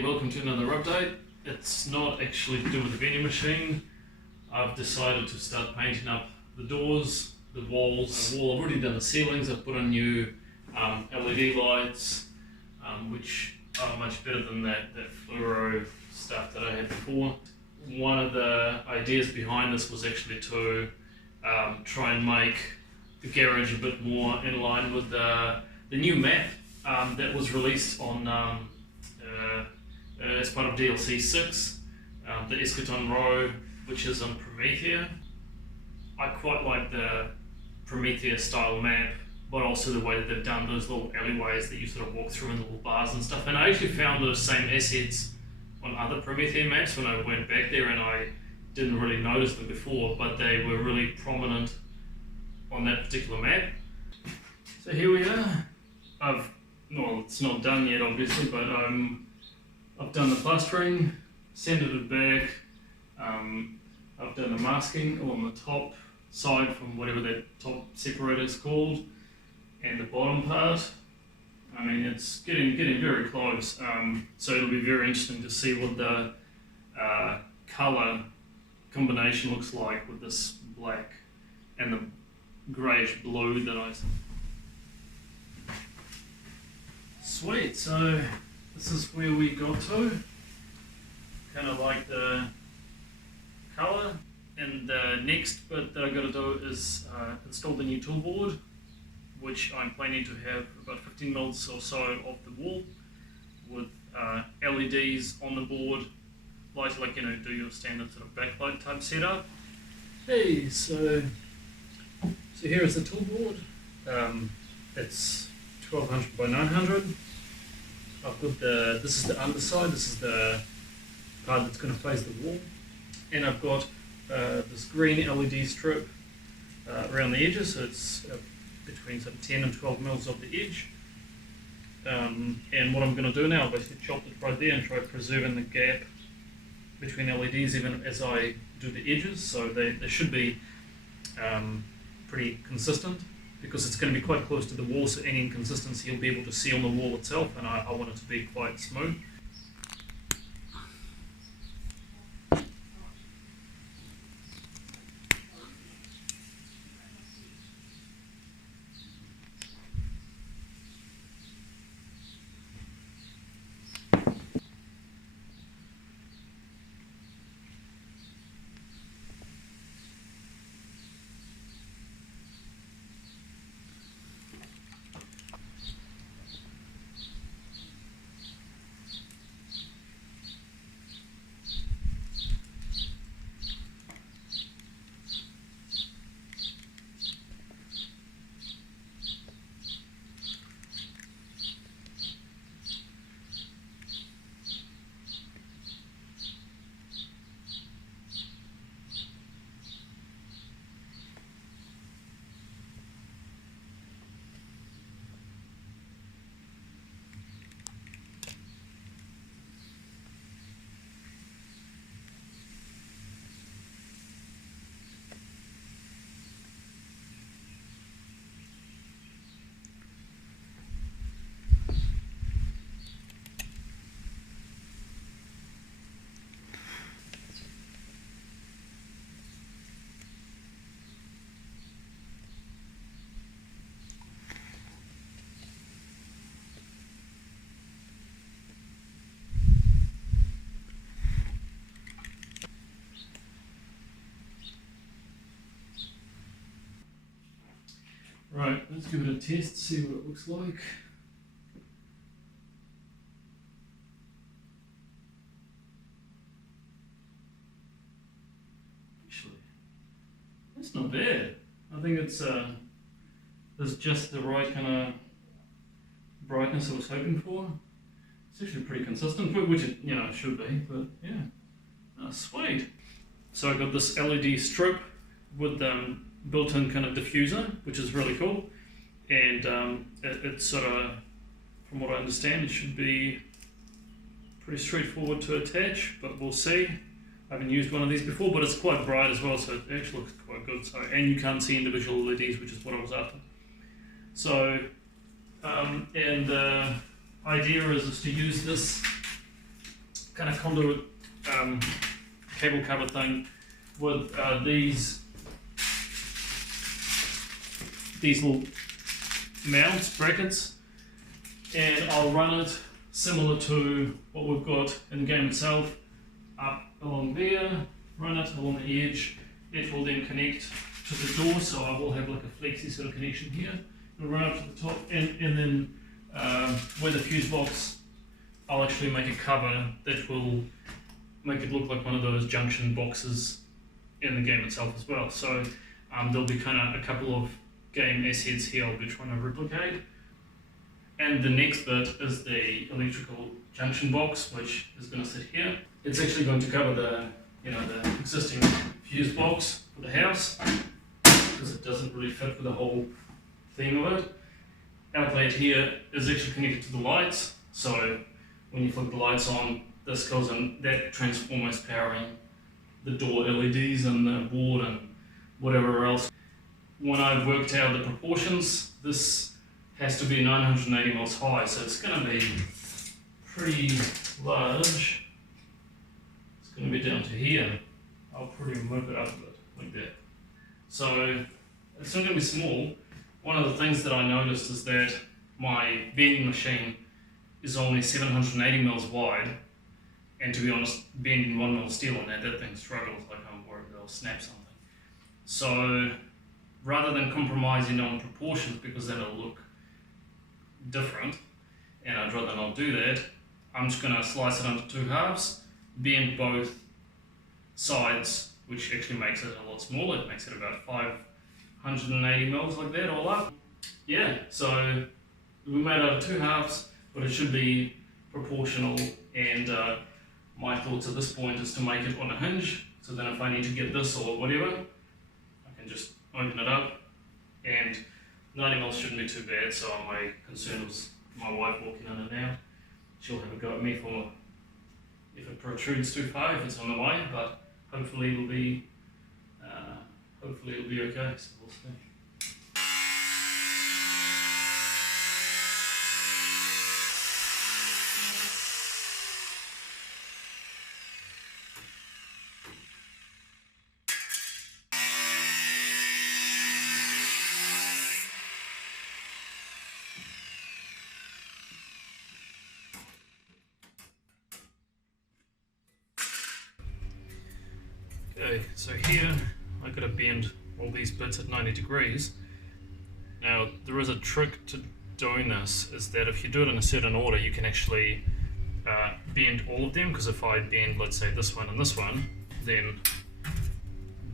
Hey, welcome to another update. It's not actually to do with the vending machine. I've decided to start painting up the doors, the walls. I've already done the ceilings. I've put on new LED lights, which are much better than that fluoro stuff that I had before. One of the ideas behind this was actually to try and make the garage a bit more in line with the new map that was released on as part of DLC 6, the Eschaton Row, which is on Promethea. I quite like the Promethea style map, but also the way that they've done those little alleyways that you sort of walk through in little bars and stuff. And I actually found those same assets on other Promethea maps when I went back there, and I didn't really notice them before, but they were really prominent on that particular map. So here we are. Well, it's not done yet obviously, but I've done the plastering, sanded it back, I've done the masking on the top side from whatever that top separator is called, and the bottom part. I mean, it's getting very close, so it'll be very interesting to see what the colour combination looks like with this black and the greyish blue that I... Sweet, so this is where we got to. Kind of like the colour. And the next bit that I got to do is install the new toolboard, which I'm planning to have about 15 mils or so off the wall, with LEDs on the board, like you know, do your standard sort of backlight type setup. Hey, so here is the toolboard. It's 1200 by 900. I've got this is the underside, this is the part that's going to face the wall, and I've got this green LED strip around the edges, so it's between sort of 10 and 12 mils of the edge. And what I'm going to do now, basically chop it right there and try preserving the gap between LEDs even as I do the edges, so they should be pretty consistent, because it's going to be quite close to the wall, so any inconsistency you'll be able to see on the wall itself, and I want it to be quite smooth. Right, let's give it a test, see what it looks like. Actually, that's not bad. I think it's there's just the right kind of brightness I was hoping for. It's actually pretty consistent, which it, you know, it should be, but yeah. Sweet. So I got this LED strip with built-in kind of diffuser, which is really cool, and it's sort of, from what I understand, it should be pretty straightforward to attach, but we'll see. I haven't used one of these before, but it's quite bright as well, so it actually looks quite good. So, and you can't see individual LEDs, which is what I was after. So, and the idea is to use this kind of conduit cable cover thing with these little mounts, brackets, and I'll run it similar to what we've got in the game itself, up along there, run it along the edge. It will then connect to the door, so I will have like a flexi sort of connection here. It'll run up to the top, and then where the fuse box, I'll actually make a cover that will make it look like one of those junction boxes in the game itself as well. So there'll be kind of a couple of game assets here I'll be trying to replicate. And the next bit is the electrical junction box, which is going to sit here. It's actually going to cover the existing fuse box for the house, because it doesn't really fit with the whole theme of it. Outlet here is actually connected to the lights, so when you flip the lights on, this goes in, that transformer is powering the door LEDs and the board and whatever else. When I've worked out the proportions, this has to be 980 mils high, so it's going to be pretty large. It's going to be down to here. I'll probably move it up a bit, like that. So it's not going to be small. One of the things that I noticed is that my bending machine is only 780 mils wide, and to be honest, bending 1 mil steel on that thing struggles, like I'm worried they'll snap something. So rather than compromising on proportions, because then it'll look different, and I'd rather not do that, I'm just going to slice it into 2 halves, bend both sides, which actually makes it a lot smaller. It makes it about 580 mils like that all up. Yeah, so we made it out of 2 halves, but it should be proportional, and my thoughts at this point is to make it on a hinge, so then if I need to get this or whatever, I can just open it up, and 90 mils shouldn't be too bad. So my concern was my wife walking in and out. She'll have a go at me for if it protrudes too far, if it's on the way, but hopefully it'll be okay, so we'll see. Okay, so here I've got to bend all these bits at 90 degrees. Now there is a trick to doing this, is that if you do it in a certain order, you can actually bend all of them, because if I bend, let's say, this one and this one, then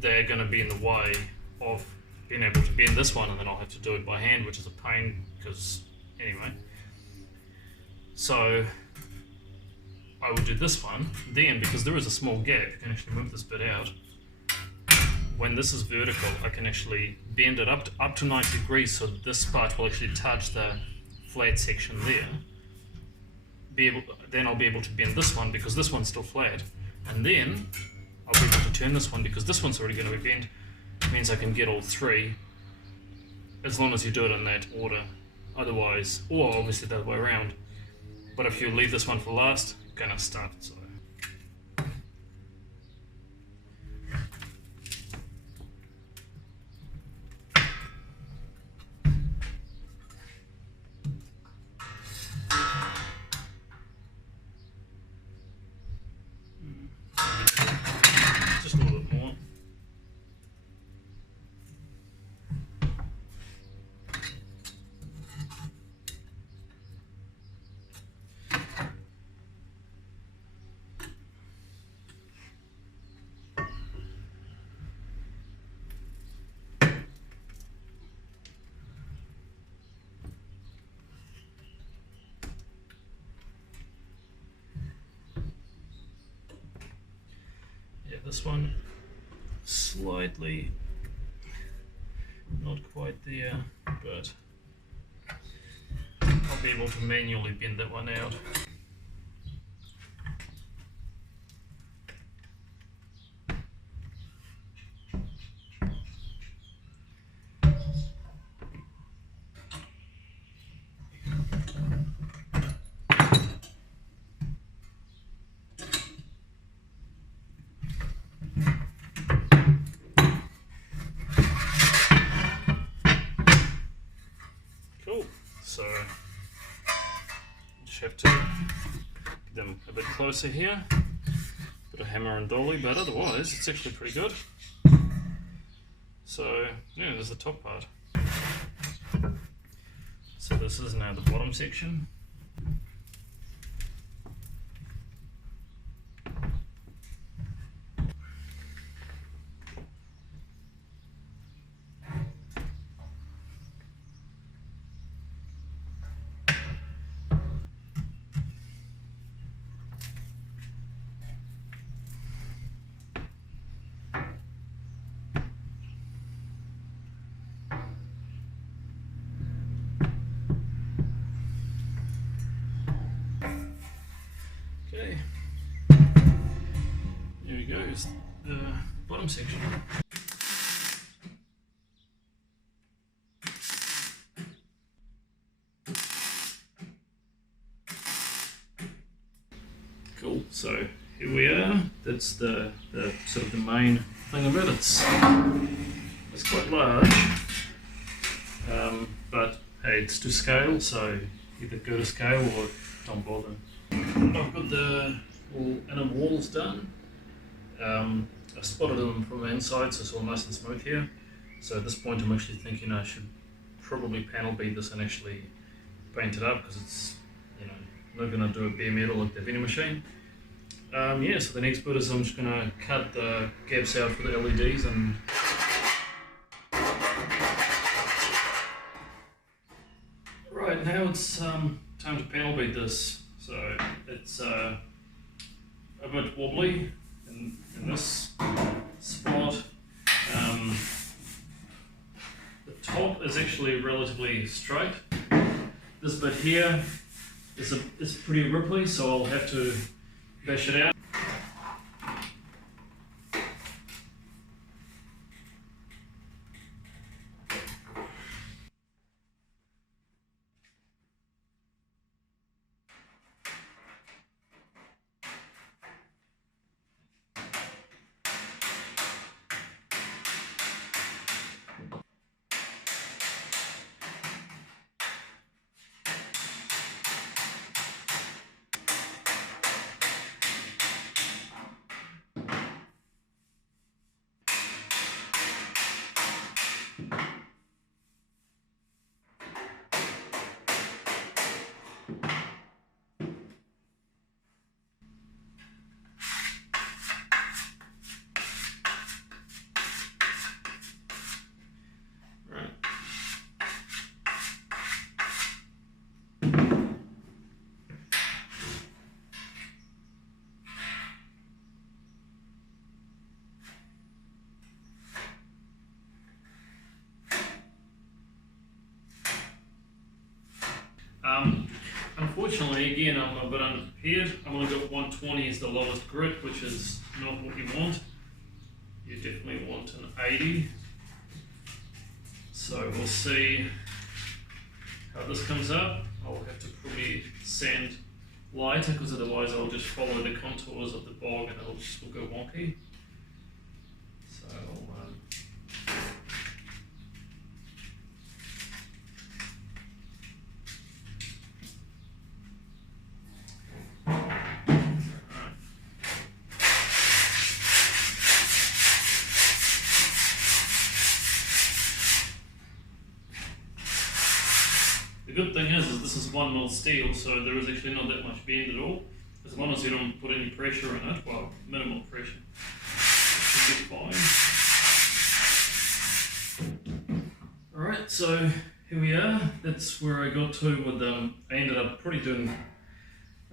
they're going to be in the way of being able to bend this one, and then I'll have to do it by hand, which is a pain, because anyway. So I would do this one, then because there is a small gap, you can actually move this bit out. When this is vertical, I can actually bend it up to 90 degrees, so this part will actually touch the flat section there. Then I'll be able to bend this one, because this one's still flat, and then I'll be able to turn this one, because this one's already going to be bent. It means I can get all 3, as long as you do it in that order. Otherwise, or obviously the other way around, but if you leave this one for last, you're going to start it. So just a little bit more. This one slightly not quite there, but I'll be able to manually bend that one out. so just have to get them a bit closer here. Bit of hammer and dolly, but otherwise it's actually pretty good. So yeah, there's the top part. So this is now the bottom section. Okay, there we go, is the bottom section. Cool, so here we are. That's the sort of the main thing of it. It's quite large, but hey, it's to scale, so either go to scale or don't bother. I've got the all inner walls done. I spotted them from the inside, so it's all nice and smooth here. So at this point I'm actually thinking I should probably panel beat this and actually paint it up, because it's, you know, not going to do a bare metal like the vending machine. Yeah, so the next bit is I'm just going to cut the gaps out for the LEDs and right now it's time to panel beat this. So it's a bit wobbly in this spot. The top is actually relatively straight. This bit here is pretty ripply, so I'll have to bash it out. Unfortunately, again, I'm a bit unprepared. I've only got 120 as the lowest grit, which is not what you want. You definitely want an 80. So we'll see how this comes up. I'll have to probably sand lighter, because otherwise I'll just follow the contours of the bog and it'll just go wonky. So the good thing is this is 1mm steel, so there is actually not that much bend at all. As long as you don't put any pressure on it, well, minimal pressure, it should be fine. Alright, so here we are. That's where I got to with I ended up probably doing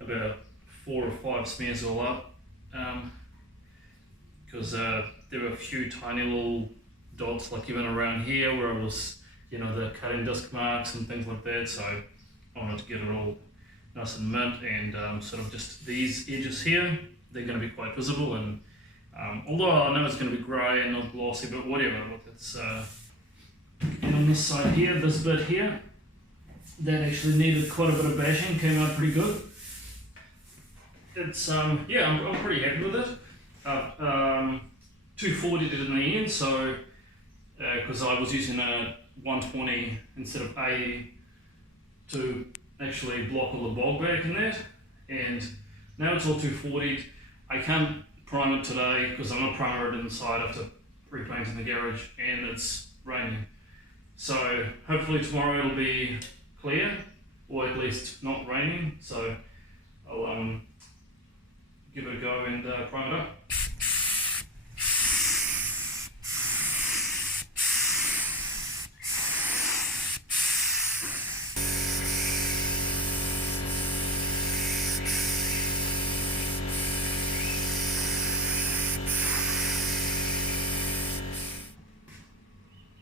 about 4 or 5 smears all up, because there were a few tiny little dots, like even around here where I was, you know, the cutting disc marks and things like that, so I wanted to get it all nice and mint, and sort of just these edges here, they're going to be quite visible, and although I know it's going to be grey and not glossy, but whatever, look, it's and on this side here, this bit here, that actually needed quite a bit of bashing, came out pretty good. It's yeah, I'm pretty happy with it. 240 did it in the end, so because I was using a 120 instead of 80 to actually block all the bog back in that. And now it's all 240. I can't prime it today because I'm not priming it inside after repainting the garage, and it's raining. So hopefully tomorrow it'll be clear, or at least not raining. So I'll give it a go and prime it up.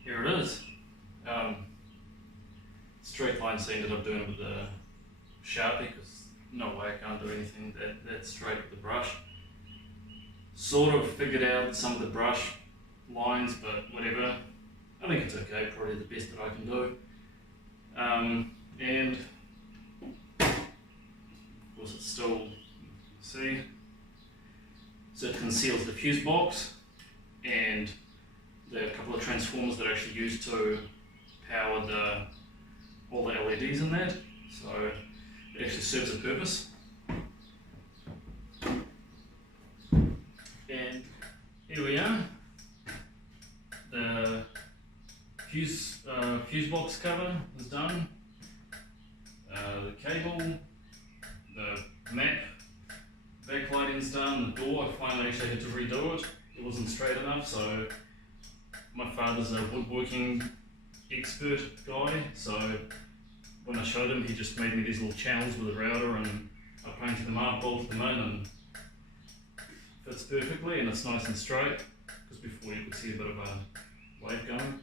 Here it is. Straight lines, I ended up doing it with the Sharpie because no way I can't do anything that straight with the brush. Sort of figured out some of the brush lines, but whatever. I think it's okay, probably the best that I can do. And of course it's still, see, so it conceals the fuse box and the couple of transformers that are actually used to power all the LEDs in that, so it actually serves a purpose. And here we are, the fuse box cover is done, the cable, the map backlighting's done, the door I finally actually had to redo it. It wasn't straight enough, so my father's a woodworking expert guy, so when I showed him, he just made me these little channels with a router, and I painted them up, bolted them in, and fits perfectly, and it's nice and straight, because before you could see a bit of a wave going.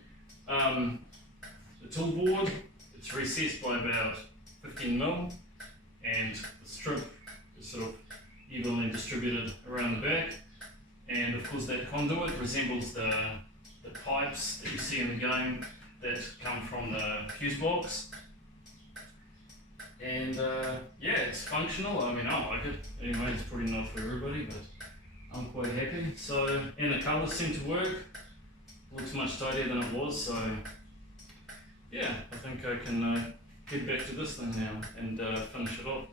The tool board, it's recessed by about 15mm, and the strip is sort of evenly distributed around the back, and of course that conduit resembles the pipes that you see in the game that come from the fuse box. And yeah, it's functional. I mean, I like it. Anyway, it's probably not for everybody, but I'm quite happy. So, and the colours seem to work. Looks much tidier than it was, so yeah, I think I can get back to this thing now and finish it off.